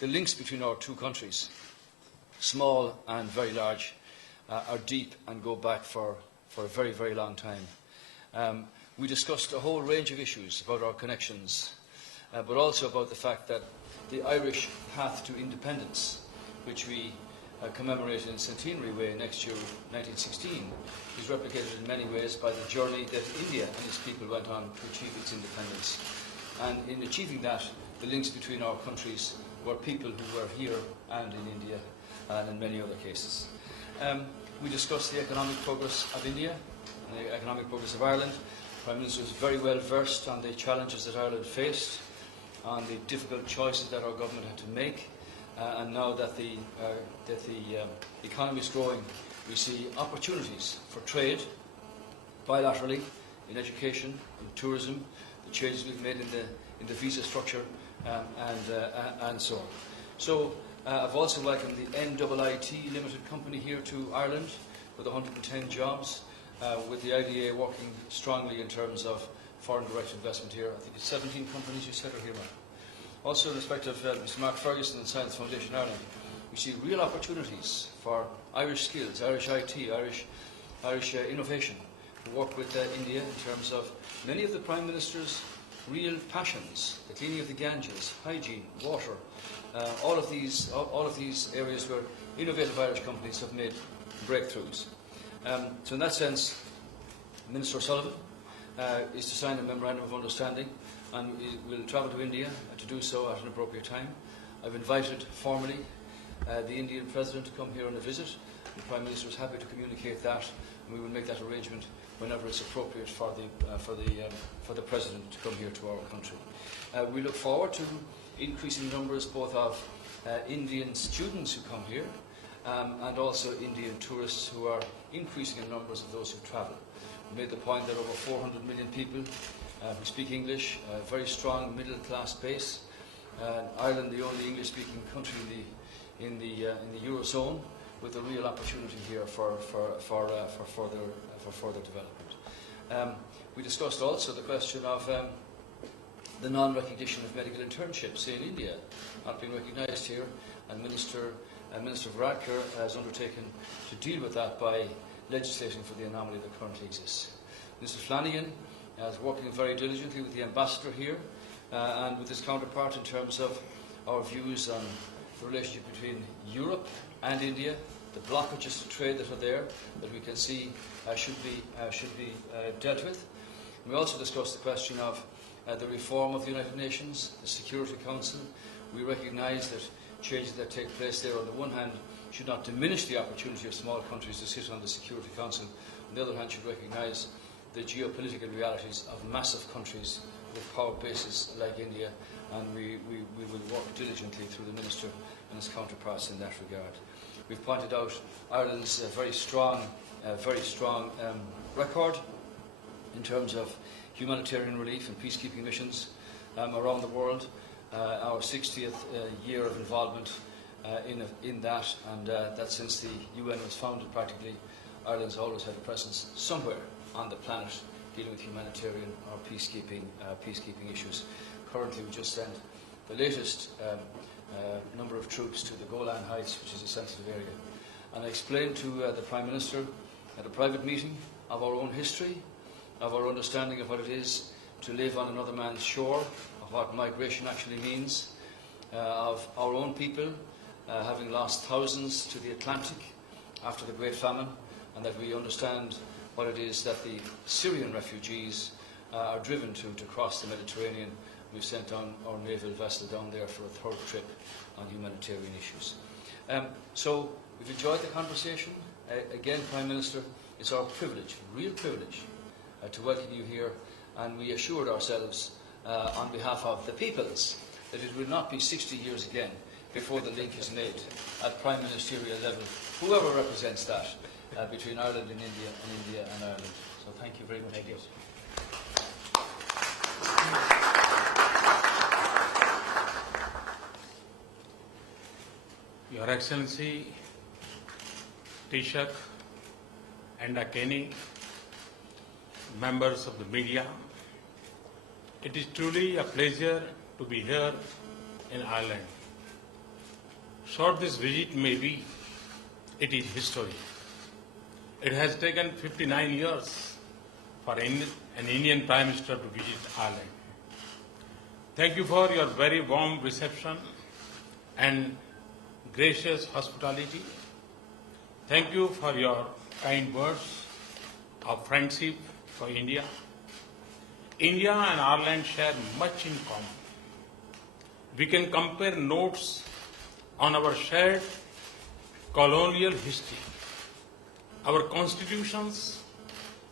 the links between our two countries, small and very large, are deep and go back for a very, very long time. We discussed a whole range of issues about our connections, but also about the fact that the Irish path to independence, which we commemorate in centenary way next year, 1916, is replicated in many ways by the journey that India and its people went on to achieve its independence. And in achieving that, the links between our countries were people who were here and in India and in many other cases. We discussed the economic progress of India and the economic progress of Ireland. The Prime Minister was very well versed on the challenges that Ireland faced, on the difficult choices that our government had to make. And now that the economy is growing, we see opportunities for trade, bilaterally, in education, in tourism, the changes we've made in the visa structure, and so on. So I've also welcomed the NIIT Limited Company here to Ireland with 110 jobs, with the IDA working strongly in terms of foreign direct investment here. I think it's 17 companies you said are here, Mark. Also, in respect of Mr. Mark Ferguson and Science Foundation Ireland, we see real opportunities for Irish skills, Irish IT, Irish innovation to work with India in terms of many of the Prime Minister's real passions, the cleaning of the Ganges, hygiene, water, all of these areas where innovative Irish companies have made breakthroughs. So in that sense, Minister O'Sullivan is to sign a memorandum of understanding, and we will travel to India to do so at an appropriate time. I've invited formally the Indian President to come here on a visit. The Prime Minister is happy to communicate that, and we will make that arrangement whenever it's appropriate for the President to come here to our country. We look forward to increasing numbers both of Indian students who come here and also Indian tourists, who are increasing in numbers of those who travel. We made the point that over 400 million people who speak English, a very strong middle-class base. Ireland, the only English-speaking country in the Eurozone, with a real opportunity here for further development. We discussed also the question of the non-recognition of medical internships in India, not being recognised here, and Minister Bharatiya has undertaken to deal with that by legislating for the anomaly that currently exists. Mr. Flanagan is working very diligently with the ambassador here and with his counterpart in terms of our views on the relationship between Europe and India, the blockages to trade that are there that we can see should be dealt with. We also discussed the question of the reform of the United Nations, the Security Council. We recognise that changes that take place there, on the one hand, should not diminish the opportunity of small countries to sit on the Security Council. On the other hand, should recognise the geopolitical realities of massive countries with power bases like India, and we will work diligently through the Minister and his counterparts in that regard. We've pointed out Ireland's very strong record in terms of humanitarian relief and peacekeeping missions around the world, our 60th year of involvement in that, and that since the UN was founded practically, Ireland's always had a presence somewhere on the planet dealing with humanitarian or peacekeeping issues. Currently, we just sent the latest number of troops to the Golan Heights, which is a sensitive area. And I explained to the Prime Minister at a private meeting of our own history, of our understanding of what it is to live on another man's shore, of what migration actually means, of our own people having lost thousands to the Atlantic after the Great Famine, and that we understand what it is that the Syrian refugees are driven to cross the Mediterranean. We've sent on our naval vessel down there for a third trip on humanitarian issues. So we've enjoyed the conversation. Again, Prime Minister, it's our privilege, real privilege, to welcome you here, and we assured ourselves on behalf of the peoples that it will not be 60 years again before the link is made at Prime Ministerial level, whoever represents that, between Ireland and India and Ireland. So thank you very much. Thank you. Your Excellency, Taoiseach and Kenny, members of the media, it is truly a pleasure to be here in Ireland. short this visit may be, it is history. It has taken 59 years for an Indian Prime Minister to visit Ireland. Thank you for your very warm reception and gracious hospitality. Thank you for your kind words of friendship for India. India and Ireland share much in common. We can compare notes on our shared colonial history. Our constitutions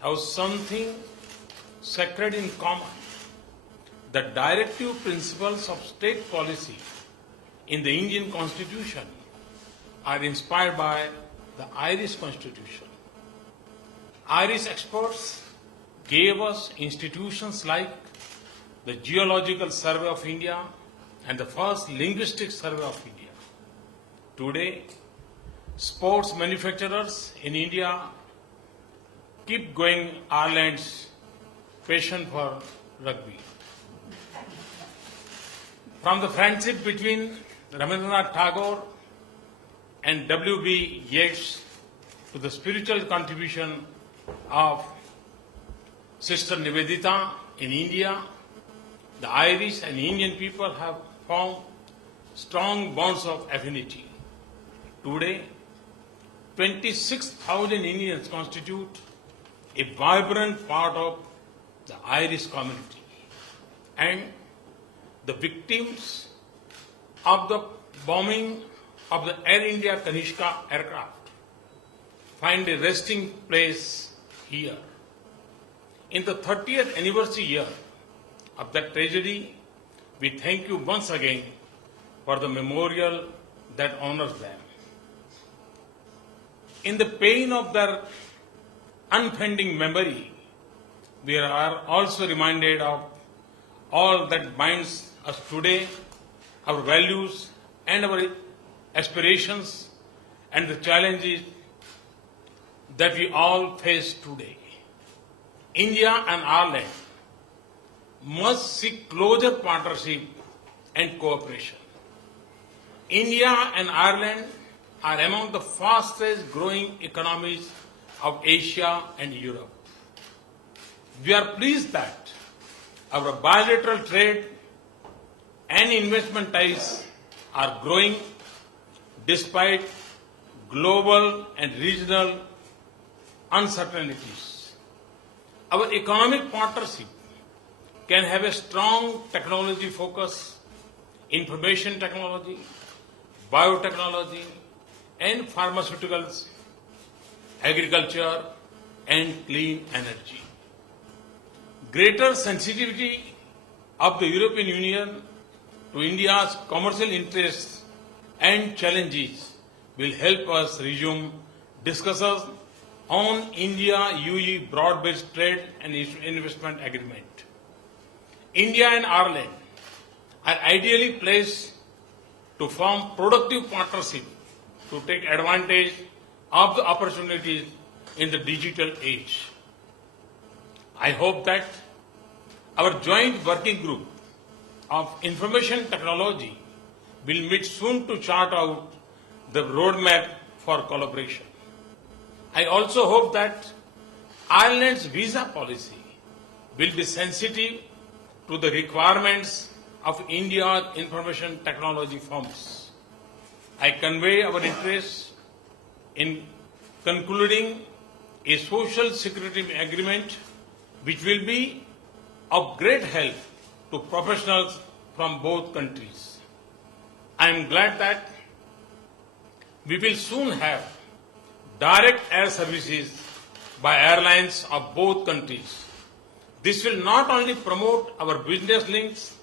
have something sacred in common. The directive principles of state policy in the Indian Constitution are inspired by the Irish Constitution. Irish experts gave us institutions like the Geological Survey of India and the first Linguistic Survey of India. Today, sports manufacturers in India keep going Ireland's passion for rugby. From the friendship between Rabindranath Tagore and W.B. Yeats to the spiritual contribution of Sister Nivedita in India, the Irish and Indian people have formed strong bonds of affinity. Today, 26,000 Indians constitute a vibrant part of the Irish community. And the victims of the bombing of the Air India Kanishka aircraft find a resting place here. In the 30th anniversary year of that tragedy, we thank you once again for the memorial that honors them. In the pain of their unfading memory, we are also reminded of all that binds us today, our values and our aspirations and the challenges that we all face today. India and Ireland must seek closer partnership and cooperation. India and Ireland are among the fastest growing economies of Asia and Europe. We are pleased that our bilateral trade and investment ties are growing despite global and regional uncertainties. Our economic partnership can have a strong technology focus, information technology, biotechnology, and pharmaceuticals, agriculture, and clean energy. Greater sensitivity of the European Union to India's commercial interests and challenges will help us resume discussions on India-UE broad-based trade and investment agreement. India and Ireland are ideally placed to form productive partnership to take advantage of the opportunities in the digital age. I hope that our joint working group of information technology will meet soon to chart out the roadmap for collaboration. I also hope that Ireland's visa policy will be sensitive to the requirements of India's information technology firms. I convey our interest in concluding a social security agreement which will be of great help to professionals from both countries. I am glad that we will soon have direct air services by airlines of both countries. This will not only promote our business links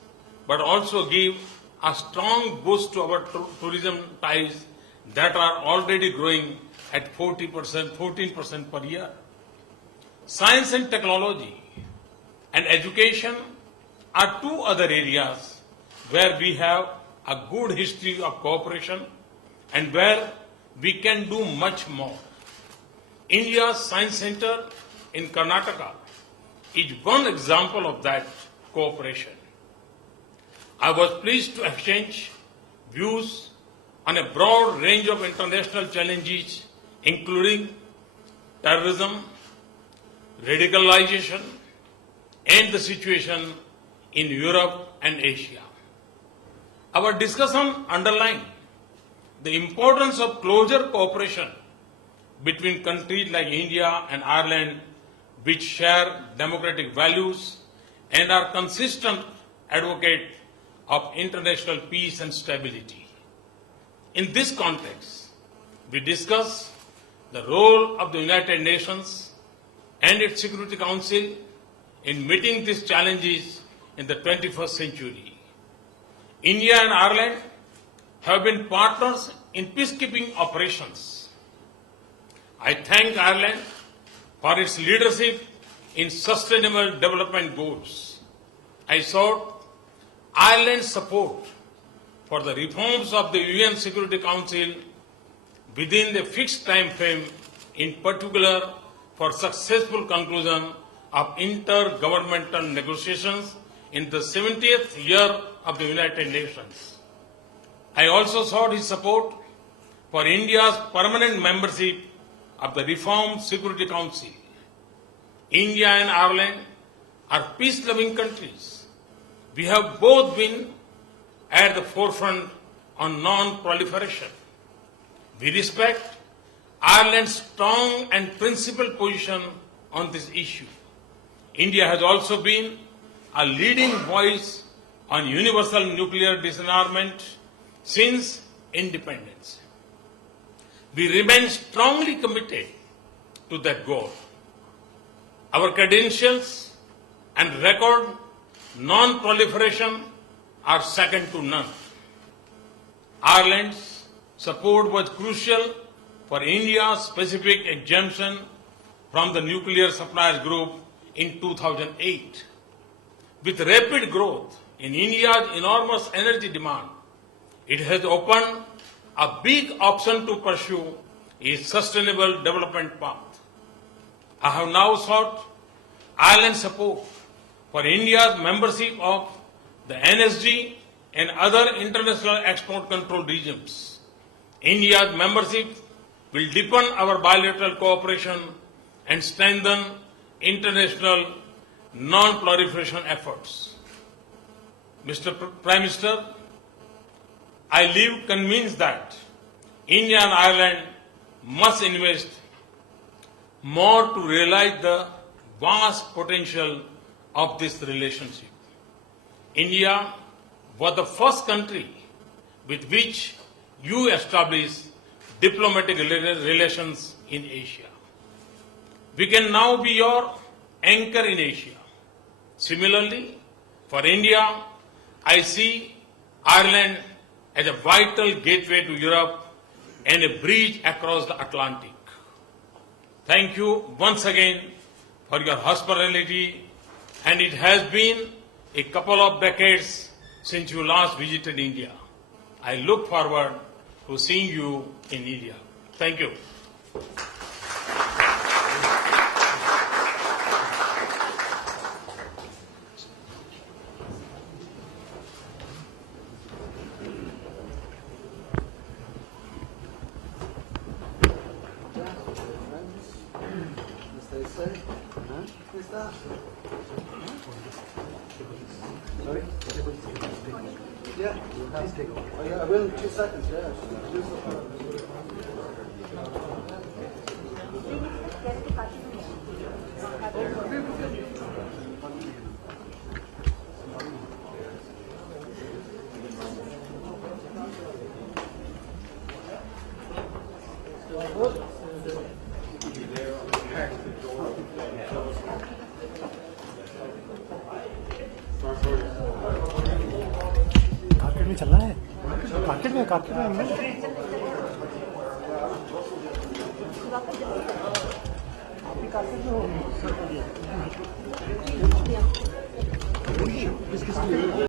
but also give a strong boost to our tourism ties that are already growing at 14% per year. Science and technology and education are two other areas where we have a good history of cooperation and where we can do much more. India's Science Center in Karnataka is one example of that cooperation. I was pleased to exchange views on a broad range of international challenges, including terrorism, radicalization, and the situation in Europe and Asia. Our discussion underlined the importance of closer cooperation between countries like India and Ireland, which share democratic values and are consistent advocates of international peace and stability. In this context, we discuss the role of the United Nations and its Security Council in meeting these challenges in the 21st century. India and Ireland have been partners in peacekeeping operations. I thank Ireland for its leadership in sustainable development goals. I sought Ireland's support for the reforms of the UN Security Council within the fixed time frame, in particular for successful conclusion of intergovernmental negotiations in the 70th year of the United Nations. I also sought his support for India's permanent membership of the Reformed Security Council. India and Ireland are peace-loving countries. We have both been at the forefront on non-proliferation. We respect Ireland's strong and principled position on this issue. India has also been a leading voice on universal nuclear disarmament since independence. We remain strongly committed to that goal. Our credentials and record non-proliferation are second to none. Ireland's support was crucial for India's specific exemption from the nuclear suppliers group in 2008. With rapid growth in India's enormous energy demand, it has opened a big option to pursue a sustainable development path. I have now sought Ireland's support for India's membership of the NSG and other international export control regimes. India's membership will deepen our bilateral cooperation and strengthen international non-proliferation efforts. Mr. Prime Minister, I live convinced that India and Ireland must invest more to realize the vast potential of this relationship. India was the first country with which you established diplomatic relations in Asia. We can now be your anchor in Asia. Similarly, for India, I see Ireland as a vital gateway to Europe and a bridge across the Atlantic. Thank you once again for your hospitality, and it has been a couple of decades since you last visited India. I look forward to seeing you in India. Thank you. Sorry? Yeah, please take. Oh, yeah, I will in 2 seconds, yeah. कारकेट में चलना है कारकेट में हमने कारकेट में हो